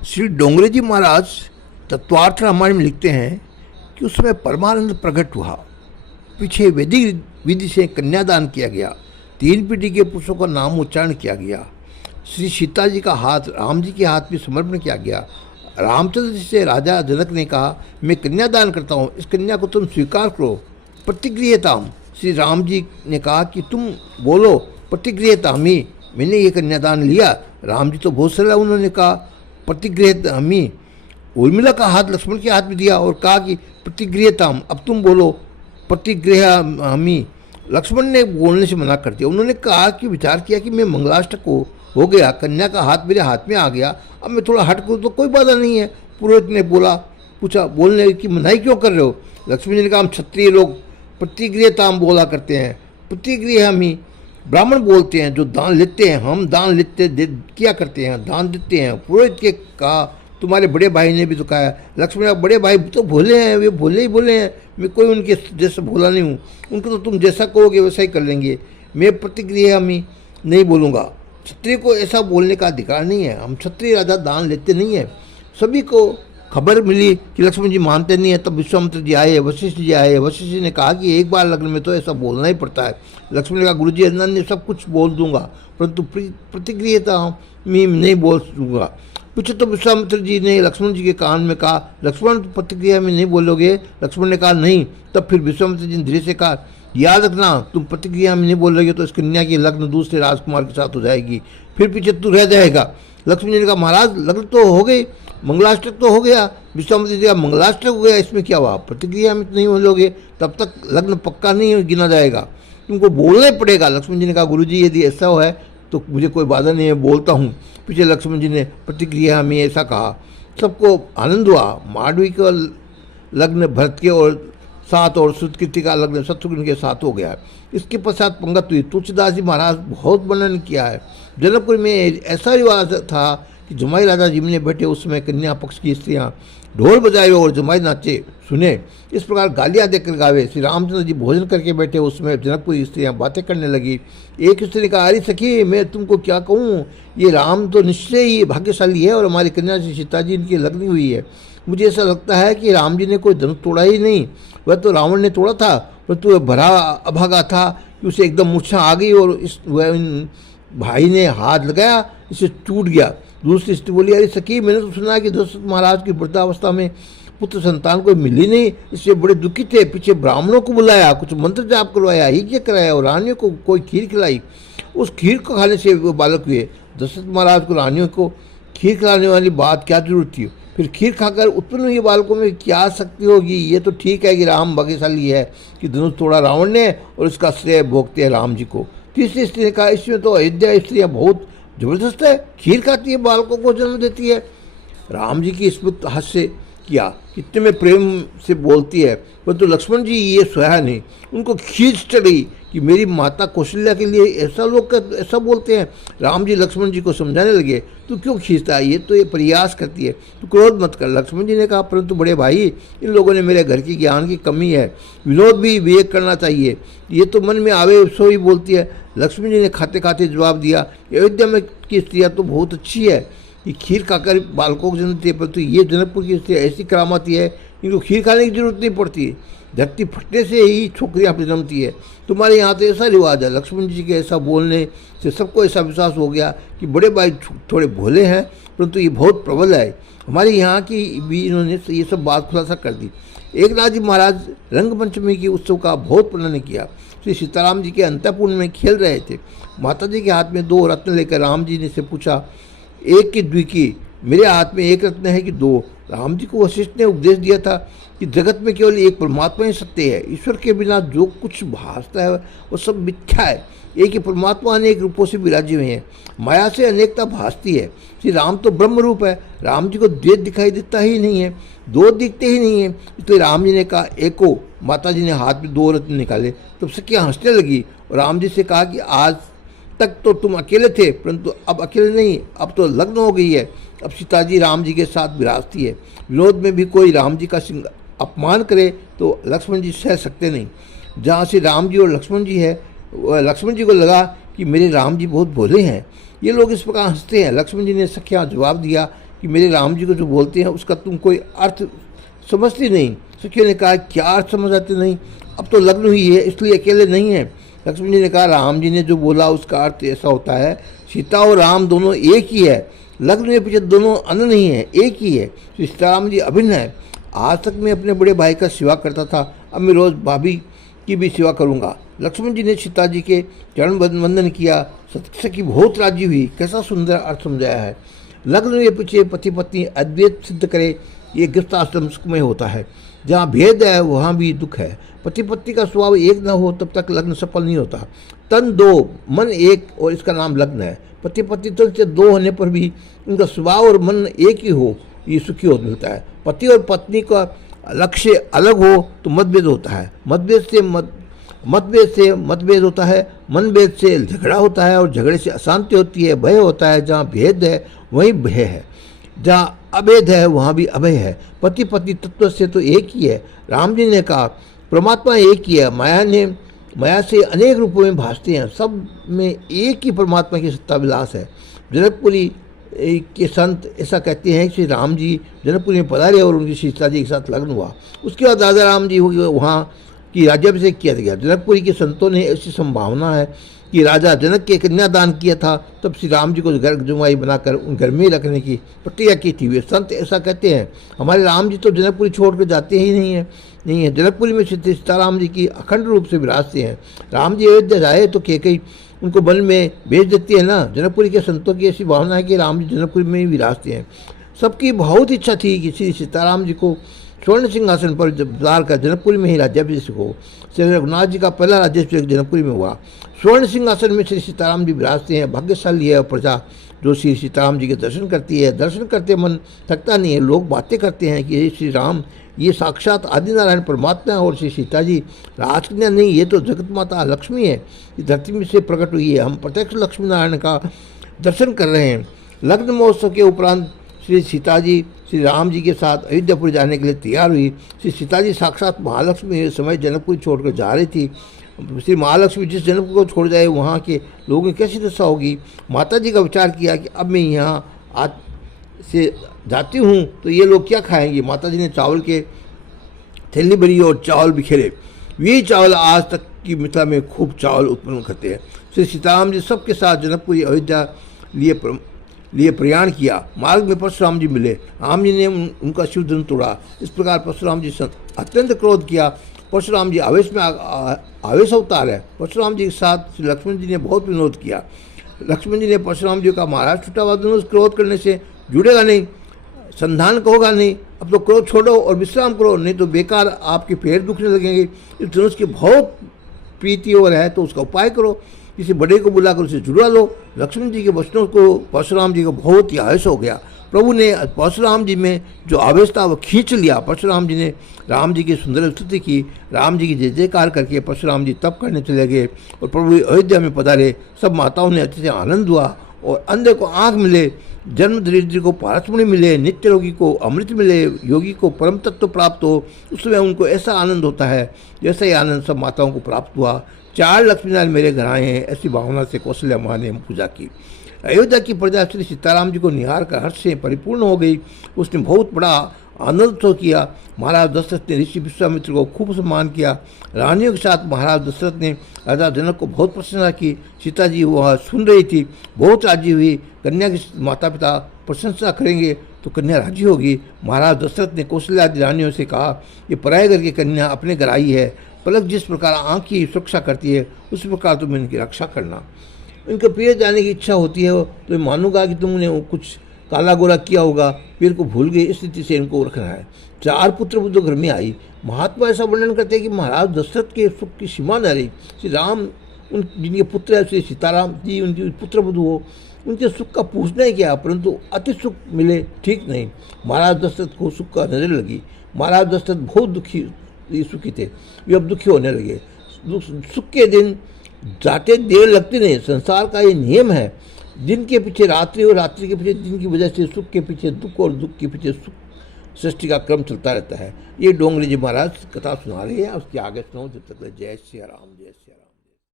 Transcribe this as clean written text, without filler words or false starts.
श्री डोंगरे जी महाराज तत्वार्थ रामायण में लिखते हैं कि उसमें परमानंद प्रकट हुआ। पीछे वैदिक विधि से कन्यादान किया गया, 3 पीढ़ी के पुरुषों का नाम उच्चारण किया गया, श्री सीता जी का हाथ राम जी के हाथ में समर्पण किया गया। रामचंद्र जी से राजा जनक ने कहा, मैं कन्यादान करता हूँ, इस कन्या को तुम स्वीकार करो। प्रतिगृहताम, श्री राम जी ने कहा कि तुम बोलो प्रतिगृहतामी, मैंने ये कन्यादान लिया। राम जी तो बहुत सरल, उन्होंने कहा प्रतिगृहतामी। उर्मिला का हाथ लक्ष्मण के हाथ में दिया और कहा कि प्रतिगृहताम, अब तुम बोलो प्रतिगृहमी। लक्ष्मण ने बोलने से मना कर दिया। उन्होंने कहा कि विचार किया कि मैं मंगलाष्टक हो गया, कन्या का हाथ मेरे हाथ में आ गया, अब मैं थोड़ा हट करूँ तो कोई बाधा नहीं है। पुरोहित ने पूछा बोलने की मनाही क्यों कर रहे हो? लक्ष्मण जी ने कहा, हम क्षत्रिय लोग प्रतिगृहताम बोला करते हैं, प्रतिगृहमी ब्राह्मण बोलते हैं, जो दान लेते हैं, हम दान लेते किया करते हैं, दान देते हैं। पुरोहित के कहा, तुम्हारे बड़े भाई ने भी तो कहा। लक्ष्मण, बड़े भाई तो भोले हैं, वे भोले ही भोले हैं, मैं कोई उनके जैसा भोला नहीं हूँ, उनको तो तुम जैसा कहोगे वैसा ही कर लेंगे, मैं प्रतिगृहमी नहीं बोलूँगा। क्षत्रिय को ऐसा बोलने का अधिकार नहीं है, हम क्षत्रिय राजा दान लेते नहीं हैं। सभी को खबर मिली कि लक्ष्मण जी मानते नहीं है, तब विश्वामित्र जी आए, वशिष्ठ जी आए। वशिष्ठ जी ने कहा कि एक बार लग्न में तो ऐसा बोलना ही पड़ता है। लक्ष्मण ने कहा, गुरु जी अन्य सब कुछ बोल दूंगा, परंतु प्रतिक्रियता मैं नहीं बोल दूंगा। पीछे तो विश्वामित्र जी ने लक्ष्मण जी के कान में कहा, लक्ष्मण प्रतिक्रिया में नहीं बोलोगे? लक्ष्मण ने कहा नहीं। तब फिर विश्वामित्र जी ने धीरे से कहा, याद रखना, तुम प्रतिक्रिया में नहीं बोलोगे तो इस कन्या की लग्न दूसरे राजकुमार के साथ हो जाएगी, फिर पीछे तू रह जाएगा। लक्ष्मण जी ने कहा, महाराज लग्न तो हो गई, मंगलाष्टक तो हो गया। विश्वामित्र जी का मंगलाष्टक हो गया, इसमें क्या हुआ? प्रतिक्रिया में तो नहीं बोलोगे, तब तक लग्न पक्का नहीं गिना जाएगा, तुमको बोलना ही पड़ेगा। लक्ष्मण जी ने कहा, गुरुजी यदि ऐसा है तो मुझे कोई बाधा नहीं है, बोलता हूँ। पीछे लक्ष्मण जी ने प्रतिक्रिया में ऐसा कहा। सबको आनंद हुआ। मांडवी का लग्न भरत के और साथ और सुकृति का लग्न शत्रुघ्न के साथ हो गया। इसके पश्चात पंगत हुई। तुलसीदास जी महाराज बहुत वर्णन किया है। जनकपुर में ऐसा रिवाज था कि जमाई राजा जिमने बैठे, उसमें कन्या पक्ष की स्त्रियाँ ढोल बजाए और जमाई नाचे सुने, इस प्रकार गालियाँ देकर गावे। श्री रामचंद्र जी भोजन करके बैठे, उसमें जनकपुरी स्त्रियाँ बातें करने लगी। एक स्त्री ने कहा, अरे सखी, मैं तुमको क्या कहूँ, ये राम तो निश्चय ही भाग्यशाली है और हमारी कन्या से सीता जी इनकी लगनी हुई है। मुझे ऐसा लगता है कि राम जी ने कोई धनुष तोड़ा ही नहीं, वह तो रावण ने तोड़ा था, परंतु वह भरा अभागा था कि उसे एकदम मूर्छा आ गई और भाई ने हाथ लगाया, इसे टूट गया। दूसरी स्त्री बोली, अरे सखी, मैंने तो सुना कि दशरथ महाराज की वृद्धावस्था में पुत्र संतान को मिली नहीं, इससे बड़े दुखी थे। पीछे ब्राह्मणों को बुलाया, कुछ मंत्र जाप करवाया, ही क्या कराया, और रानियों को कोई खीर खिलाई। उस खीर को खाने से वो बालक हुए। दशरथ महाराज को रानियों को खीर खिलाने वाली बात क्या जरूरत थी? फिर खीर खाकर उत्पन्न हुए बालकों में क्या शक्ति होगी? ये तो ठीक है कि राम भाग्यशाली है कि धनुष तोड़ा रावण ने और इसका श्रेय भोगते हैं राम जी को। तीसरी स्त्री ने कहा, इसमें तो अयोध्या स्त्रियाँ बहुत जबरदस्त है, खीर खाती है, बालकों को जन्म देती है। राम जी की स्मृत हास्य किया, कितने में प्रेम से बोलती है, परंतु लक्ष्मण जी ये सोया नहीं, उनको खींच चढ़ी कि मेरी माता कौशल्या के लिए ऐसा लोग ऐसा बोलते हैं। राम जी लक्ष्मण जी को समझाने लगे, तू क्यों खींचता है, ये तो ये प्रयास करती है, तू क्रोध मत कर। लक्ष्मण जी ने कहा, परंतु बड़े भाई, इन लोगों ने मेरे घर की ज्ञान की कमी है, विनोद भी विवेक करना चाहिए, ये तो मन में आवे सो ही बोलती है। लक्ष्मण जी ने खाते खाते जवाब दिया, अयोध्या में की स्त्रियाँ तो बहुत अच्छी है, ये खीर खाकर बालकों को जन्म देती है, परंतु ये जनकपुर की स्त्री ऐसी करामाती है, इनको खीर खाने की जरूरत नहीं पड़ती, धरती फटने से ही छोकरियाँ जन्मती है। तुम्हारे यहाँ तो ऐसा रिवाज है। लक्ष्मण जी के ऐसा बोलने से सबको ऐसा विश्वास हो गया कि बड़े भाई थोड़े भोले हैं, परंतु ये बहुत प्रबल है। हमारे यहाँ की भी इन्होंने ये सब बात खुलासा कर दी। एक नाथ जी महाराज रंगपंचमी के उत्सव का बहुत वर्णन किया। श्री सीताराम जी के अंतःपुर में खेल रहे थे। माता जी के हाथ में 2 रत्न लेकर राम जी ने से पूछा, एक की द्विकी, मेरे हाथ में 1 रत्न है कि 2? राम जी को वशिष्ठ ने उपदेश दिया था कि जगत में केवल एक परमात्मा ही सत्य है, ईश्वर के बिना जो कुछ भासता है वो सब मिथ्या है। एक ही परमात्मा अनेक रूपों से विराजे हुए हैं, माया से अनेकता भासती है। श्री राम तो ब्रह्म रूप है, राम जी को द्वैत दिखाई देता ही नहीं है, 2 दिखते ही नहीं है। इसलिए राम जी ने कहा, एको। माता जी ने हाथ में 2 रत्न निकाले, तब सखियाँ हंसने लगी और राम जी से कहा कि आज तक तो तुम अकेले थे, परंतु अब अकेले नहीं, अब तो लग्न हो गई है, अब सीता जी राम जी के साथ विराजती है। विरोध में भी कोई राम जी का अपमान करे तो लक्ष्मण जी सह सकते नहीं। जहाँ से राम जी और लक्ष्मण जी है, लक्ष्मण जी को लगा कि मेरे राम जी बहुत भोले हैं, ये लोग इस प्रकार हंसते हैं। लक्ष्मण जी ने सखिया जवाब दिया कि मेरे राम जी को जो बोलते हैं उसका तुम कोई अर्थ समझती नहीं। सखियों ने कहा क्या अर्थ समझ आते नहीं, अब तो लग्न हुई है इसलिए अकेले नहीं है। लक्ष्मण जी ने कहा राम जी ने जो बोला उसका अर्थ ऐसा होता है, सीता और राम दोनों एक ही है, लग्न में पीछे दोनों अन्य नहीं है, एक ही है। सीताराम जी अभिन्न है। आज तक मैं अपने बड़े भाई का सेवा करता था, अब मैं रोज भाभी की भी सेवा करूंगा। लक्ष्मण जी ने सीता जी के चरण वंदन किया। सखी बहुत राजी हुई। कैसा सुंदर अर्थ समझाया है। लग्न में पीछे पति पत्नी अद्वैत सिद्ध करे, ये गृहस्थाश्रम सुखमय होता है। जहाँ भेद है वहाँ भी दुख है। पति पत्नी का स्वभाव एक न हो तब तक लग्न सफल नहीं होता। तन दो मन एक और इसका नाम लग्न है। पति पत्नी तन से दो होने पर भी उनका स्वभाव और मन एक ही हो, ये सुखी हो मिलता है। पति और पत्नी का लक्ष्य अलग हो तो मतभेद होता है, मतभेद से मतभेद होता है, मनभेद से झगड़ा होता है और झगड़े से अशांति होती है, भय होता है। जहाँ भेद है वहीं भय है, जहाँ अभेद है वहाँ भी अभय है। पति पत्नी तत्व से तो एक ही है। राम जी ने कहा परमात्मा एक ही है, माया से अनेक रूपों में भासते हैं, सब में एक ही परमात्मा की सत्ता विलास है। जनकपुरी के संत ऐसा कहते हैं कि श्री राम जी जनकपुरी में पधारे और उनकी सीता जी के साथ लग्न हुआ। उसके बाद राजा राम जी वहाँ की राज्याभिषेक किया गया। जनकपुरी के संतों ने ऐसी संभावना है कि राजा जनक के कन्यादान किया था, तब श्री राम जी को घर जुमाई बनाकर उन घर में रखने की प्रतिज्ञा की थी। वे संत ऐसा कहते हैं हमारे राम जी तो जनकपुरी छोड़कर जाते ही नहीं है। जनकपुरी में सीताराम जी की अखंड रूप से विराजते हैं। राम जी अयोध्या जाए तो केकई उनको वन में भेज देती है ना। जनकपुरी के संतों की ऐसी भावना है कि राम जी जनकपुरी में ही विराजते हैं। सबकी बहुत इच्छा थी कि श्री सीताराम जी को स्वर्ण सिंहासन पर बुलार कर जनकपुरी में ही राज्याभिषेक हो। श्री रघुनाथ जी का पहला राज्याभिषेक जनकपुरी में हुआ। स्वर्ण सिंहासन में श्री सीताराम जी विराजते हैं। भाग्यशाली है प्रजा जो श्री सीताराम जी के दर्शन करती है। दर्शन करते मन थकता नहीं है। लोग बातें करते हैं कि श्री राम ये साक्षात आदिनारायण परमात्मा है और श्री सीता जी राजकन्या नहीं, ये तो जगत माता लक्ष्मी है, ये धरती में से प्रकट हुई है। हम प्रत्यक्ष लक्ष्मी नारायण का दर्शन कर रहे हैं। लग्न महोत्सव के उपरांत श्री सीता जी श्री राम जी के साथ अयोध्यापुरी जाने के लिए तैयार हुई। श्री सीता जी साक्षात महालक्ष्मी इस समय जनकपुरी छोड़कर जा रही थी। श्री महालक्ष्मी जिस जनकपुर को छोड़ जाए वहाँ के लोगों की कैसी दशा होगी। माता जी का विचार किया कि अब मैं यहाँ आज से जाती हूँ तो ये लोग क्या खाएंगे। माता जी ने चावल के थैली भरी और चावल बिखेरे। यही चावल आज तक की मिथिला में खूब चावल उत्पन्न करते हैं। श्री सीताराम जी सबके साथ जनकपुरी अयोध्या लिए प्रयाण किया। मार्ग में परशुराम जी मिले। राम जी ने उनका शिवधनुष तोड़ा। इस प्रकार परशुराम जी अत्यंत क्रोध किया। परशुराम जी आवेश में आवेश अवतार है। परशुराम जी के साथ श्री लक्ष्मण जी ने बहुत विनोद किया। लक्ष्मण जी ने परशुराम जी का महाराज छुटा हुआ धनुष क्रोध करने से जुड़ेगा नहीं, संधान का होगा नहीं। अब तो क्रोध छोड़ो और विश्राम करो, नहीं तो बेकार आपके पैर दुखने लगेंगे। इस धनुष की बहुत प्रीति और है तो उसका उपाय करो, किसी बड़े को बुलाकर उसे जुड़वा लो। लक्ष्मण जी के वचनों को परशुराम जी को बहुत ही आवेश हो गया। प्रभु ने परशुराम जी में जो आवेश था वो खींच लिया। परशुराम जी ने राम जी की सुंदर स्तुति की। राम जी की जय जयकार करके परशुराम जी तप करने चले गए और प्रभु अयोध्या में पधारे। सब माताओं ने अच्छे से आनंद हुआ और अंधे को आँख मिले, जन्म दरिद्र को पारसमणि मिले, नित्य रोगी को अमृत मिले, योगी को परम तत्व प्राप्त हो। उस समय उनको ऐसा आनंद होता है जैसा ही आनंद सब माताओं को प्राप्त हुआ। 4 लक्ष्मीनारायण मेरे घर आए हैं, ऐसी भावना से कौशल्या माँ ने पूजा की। अयोध्या की प्रजा श्री सीताराम जी को निहार कर हर्ष से परिपूर्ण हो गई। उसने बहुत बड़ा आनंद किया। महाराज दशरथ ने ऋषि विश्वामित्र को खूब सम्मान किया। रानियों के साथ महाराज दशरथ ने राजा जनक को बहुत प्रशंसा की। सीता जी वह सुन रही थी, बहुत राजी हुई। कन्या के माता पिता प्रशंसा करेंगे तो कन्या राजी होगी। महाराज दशरथ ने कौशल्या आदि रानियों से कहा, ये पराये घर की कन्या अपने घर आई है, पलक जिस प्रकार आँख की सुरक्षा करती है उस प्रकार तुम इनकी रक्षा करना। इनके पेड़ जाने की इच्छा होती है तो मैं मानूंगा कि तुमने कुछ काला गोरा किया होगा, पेड़ को भूल गए, इस स्थिति से इनको रखना है। 4 पुत्र बुद्ध घर में आई। महात्मा ऐसा वर्णन करते हैं कि महाराज दशरथ के सुख की सीमा न रही। श्री राम उन जिनके पुत्र है श्री सीताराम जी उनकी पुत्र बुद्ध हो, उनके सुख का पूछना ही क्या, परंतु अति सुख मिले ठीक नहीं। महाराज दशरथ को सुख का नजर लगी। महाराज दशरथ बहुत सुखी थे, वे अब दुखी होने लगे। सुख के दिन जाते देर लगती नहीं। संसार का ये नियम है, दिन के पीछे रात्रि और रात्रि के पीछे दिन की वजह से सुख के पीछे दुख और दुख के पीछे सुख, सृष्टि का क्रम चलता रहता है। ये डोंगरी जी महाराज कथा सुना रहे हैं, उसके आगे सुनाओ। जब तक जय श्री राम, जय